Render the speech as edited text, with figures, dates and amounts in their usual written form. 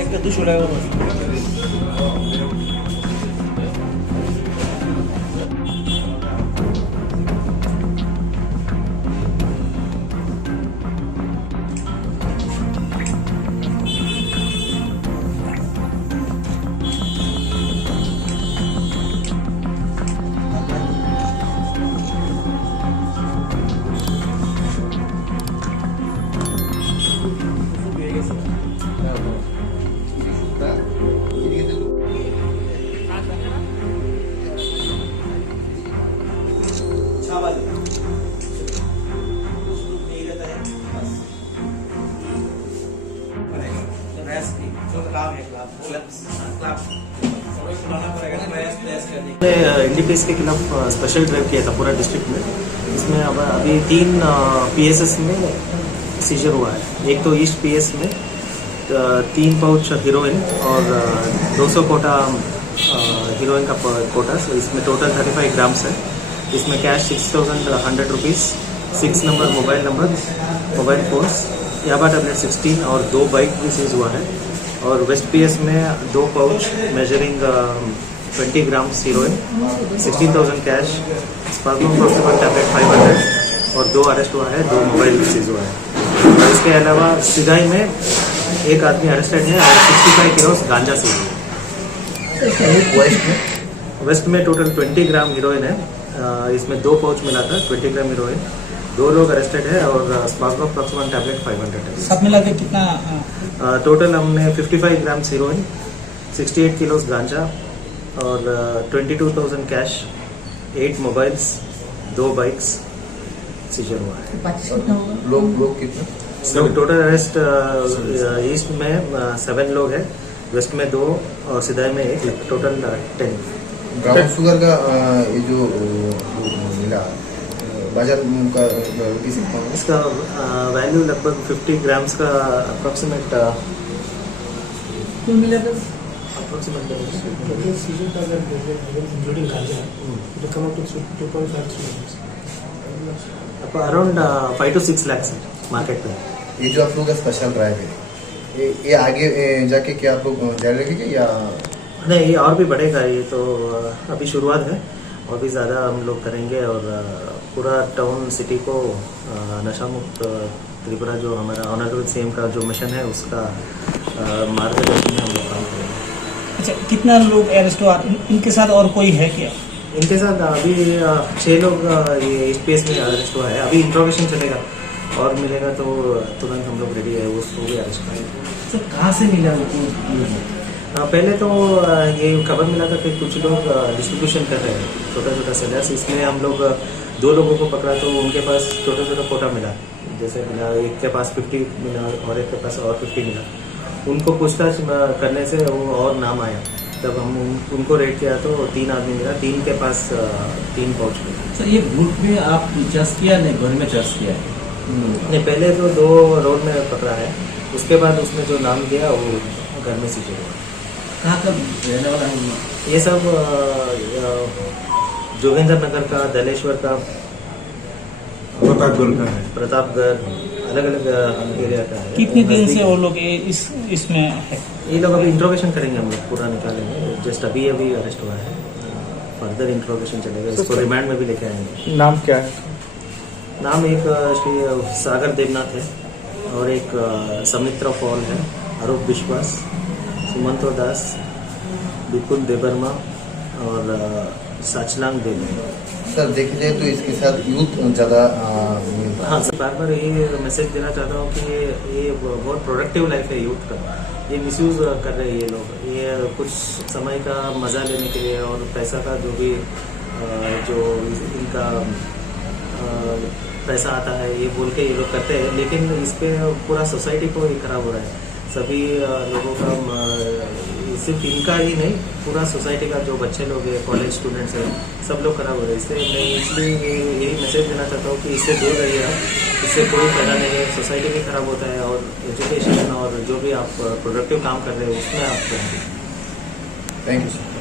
একটা 200 টাকা एनडीपीएस के खिलाफ स्पेशल ड्राइव किया था पूरा डिस्ट्रिक्ट में। इसमें अब अभी 3 पीएसएस में सीजर हुआ है। एक तो ईस्ट पीएस में 3 पाउच हीरोइन और 200 कोटा हीरोइन का कोटा, इसमें टोटल 35 ग्राम्स है। इसमें cash 6100 rupees, 6 number mobile phones, याबा टैबलेट 16 और 2 बाइक भी सीज हुआ है। और वेस्ट पीएस में 2 pouch measuring 20 grams heroin, 16,000 cash, स्पार्क्लोप्रोफेनॉल टैबलेट 500 और 2 अरेस्ट हुआ है, 2 मोबाइल सीज हुआ है। और इसके अलावा सिदाई में एक आदमी अरेस्टेड है और 65 किलो गांजा सीज हुआ है। वेस्ट में टोटल 20 ग्राम हीरोइन है। इसमें 2 पाउच मिला था 20 ग्राम हीरोइन। 2 लोग अरेस्टेड है और स्पार्क्लोप्रोफेनॉल टैबलेट 500 है। सब मिला के कितना? टोटल हमने 55 ग्राम्स हीरोइन, 68 किलोस गांजा और 22,000 कैश, 8 मोबाइल्स, 2 बाइक्स सीजर हुआ है। लोग कितने? टोटल अरेस्ट ईस्ट में 7 लोग हैं, वेस्ट में 2 और सिदाई में 1, टोटल 10। ब्राउन शुगर का ये जो मिला बाजार का इसका वैल्यू लगभग 50 ग्राम्स का approximate around 5 to 6 lakhs market में। ये जो आप लोग का स्पेशल ड्राइव है, ये आगे जाके क्या आप लोग जारी रखेंगे या नहीं? ये और भी बढ़ेगा। ये तो अभी शुरुआत है, और भी ज़्यादा हम लोग करेंगे और पूरा टाउन सिटी को नशा मुक्त त्रिपुरा जो हमारा ऑनरेबल सीएम का जो मिशन है उसका मार्गदर्शन में हम लोग काम करेंगे। अच्छा, कितना लोग अरेस्ट हुआ? इनके साथ और कोई है क्या? इनके साथ अभी 6 लोग ये एसपीएस में अरेस्ट हुआ है। अभी इंट्रोगेशन चलेगा और मिलेगा तो तुरंत हम लोग रेडी है उसको भी अरेस्ट करेंगे। सर कहाँ से मिला उनको? पहले तो ये खबर मिला था कि कुछ लोग डिस्ट्रीब्यूशन कर रहे हैं, छोटा सेलर्स। इसमें हम लोग 2 लोगों को पकड़ा तो उनके पास छोटा कोटा मिला। जैसे मिला एक के पास 50 मिला और एक के पास और 50 मिला। उनको पूछताछ करने से वो और नाम आया, तब हम उनको रेड किया तो 3 आदमी मिला, 3 के पास 3 पाउच मिला। सर ये ग्रुप में आप चर्च किया नहीं, घर में चर्च किया है? नहीं, पहले तो 2 रोड में पकड़ा है, उसके बाद उसने जो नाम दिया वो घर में सीखे हुआ। कहाँ का रहने वाला है? ये सब जोगेंद्र नगर का, दलेश्वर का, प्रतापगढ़, अलग अलग एरिया का है। कितने दिन से वो लोग इसमें है? ये लोग अभी इंट्रोगेशन करेंगे, हम लोग पूरा निकालेंगे। जस्ट अभी अरेस्ट हुआ है, फर्दर इंट्रोगेशन चलेगा। इसको रिमांड में भी लेके आएंगे। नाम क्या है? नाम एक श्री सागर देवनाथ है और एक समित्रा पॉल है, अरूप विश्वास, सुमंतो दास, विपुल देबर्मा और साचलांग देवी। सर देखा जाए तो इसके साथ यूथ ज़्यादा हाँ सर, बार ये मैसेज देना चाहता हूँ कि ये बहुत प्रोडक्टिव लाइफ है यूथ का। ये मिसयूज़ कर रहे हैं ये लोग। ये कुछ समय का मज़ा लेने के लिए और पैसा का जो भी जो इनका पैसा आता है ये बोल के ये लोग करते हैं, लेकिन इस पे पूरा सोसाइटी को ही खराब हो रहा है। सभी लोगों का सिर्फ इनका ही नहीं, पूरा सोसाइटी का जो बच्चे लोग हैं, कॉलेज स्टूडेंट्स हैं, सब लोग खराब हो रहे हैं। इसलिए यही मैसेज देना चाहता हूँ कि इससे दूर रहिए आप, इससे कोई फायदा नहीं है। सोसाइटी भी खराब होता है और एजुकेशन और जो भी आप प्रोडक्टिव काम कर रहे हैं उसमें आप थैंक यू सर।